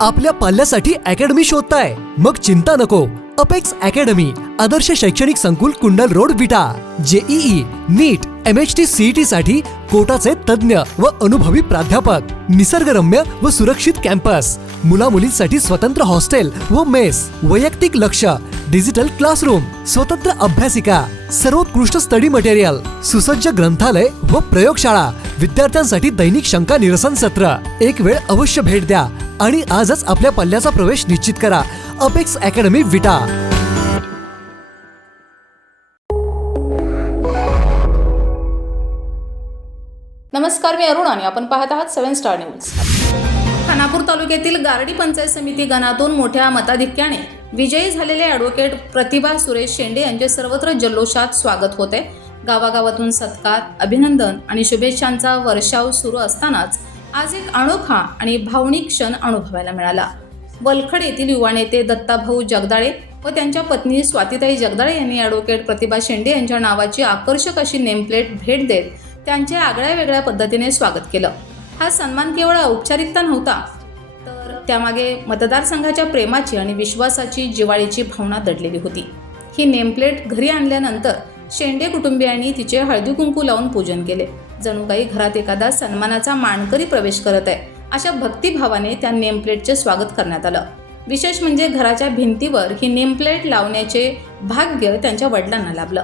आपल्या पाल्यासाठी अकॅडमी शोधताय? मग चिंता नको. अपेक्स अकॅडमी आदर्श शैक्षणिक संकुल, कुंडल रोड, विटा. जेईई, नीट, MHT, CET साठी कोटाचे तज्ञ व अनुभवी प्राध्यापक, निसर्गरम्य व सुरक्षित कॅम्पस, मुला मुलींसाठी स्वतंत्र हॉस्टेल व मेस, वैयक्तिक लक्ष, डिजिटल क्लासरूम, स्वतंत्र अभ्यासिका, सर्वोत्कृष्ट स्टडी मटेरियल, सुसज्ज ग्रंथालय व प्रयोगशाळा, विद्यार्थ्यांसाठी दैनिक शंका निरसन सत्र. एक वेळ अवश्य भेट द्या आणि आजच आपल्या पल्ल्याचा प्रवेश निश्चित करा. अपेक्स अकॅडमी, विटा. नमस्कार, मी अरुण आणि आपण पाहत आहात 7 स्टार न्यूज. खानापूर तालुक्यातील गारडी पंचायत समिती गणातून मोठ्या मताधिक्याने विजयी झालेले ॲडव्होकेट प्रतिभा सुरेश शेंडे यांचे सर्वत्र जल्लोषात स्वागत होते. गावागावातून सत्कार, अभिनंदन आणि शुभेच्छांचा वर्षाव सुरू असतानाच आज एक अनोखा आणि भावनिक क्षण अनुभवायला मिळाला. वलखड येथील युवा नेते दत्ताभाऊ जगदाळे व त्यांच्या पत्नी स्वातीताई जगदाळे यांनी ॲडव्होकेट प्रतिभा शेंडे यांच्या नावाची आकर्षक अशी नेमप्लेट भेट देत त्यांचे आगळ्या वेगळ्या पद्धतीने स्वागत केलं. हा सन्मान केवळ औपचारिकता नव्हता, तर त्यामागे मतदारसंघाच्या प्रेमाची आणि विश्वासाची, जिव्हाळीची भावना दडलेली होती. ही नेमप्लेट घरी आणल्यानंतर शेंडे कुटुंबियांनी तिचे हळदी कुंकू लावून पूजन केले. जणू काही घरात एखादा सन्मानाचा मानकरी प्रवेश करत आहे अशा भक्तिभावाने त्या नेमप्लेटचे स्वागत करण्यात आलं. विशेष म्हणजे घराच्या भिंतीवर ही नेमप्लेट लावण्याचे भाग्य त्यांच्या वडिलांना लाभलं.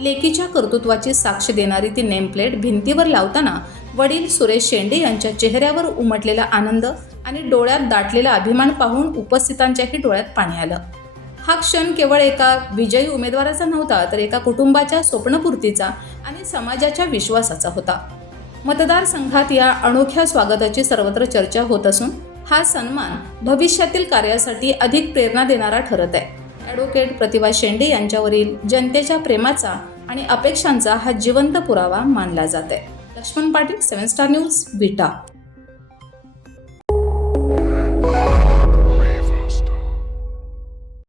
लेकीच्या कर्तृत्वाची साक्ष देणारी ती नेमप्लेट भिंतीवर लावताना वडील सुरेश शेंडे यांच्या चेहऱ्यावर उमटलेला आनंद आणि डोळ्यात दाटलेला अभिमान पाहून उपस्थितांच्याही डोळ्यात पाणी आलं. हा क्षण केवळ एका विजयी उमेदवाराचा नव्हता, तर एका कुटुंबाच्या स्वप्नपूर्तीचा आणि समाजाच्या विश्वासाचा होता. मतदारसंघात या अनोख्या स्वागताची सर्वत्र चर्चा होत असून हा सन्मान भविष्यातील कार्यासाठी अधिक प्रेरणा देणारा ठरत आहे. ॲडव्होकेट प्रतिभा शेंडे यांच्यावरील जनतेच्या प्रेमाचा आणि अपेक्षांचा हा जिवंत पुरावा मानला जात आहे. लक्ष्मण पाटील, 7 स्टार न्यूज, विटा.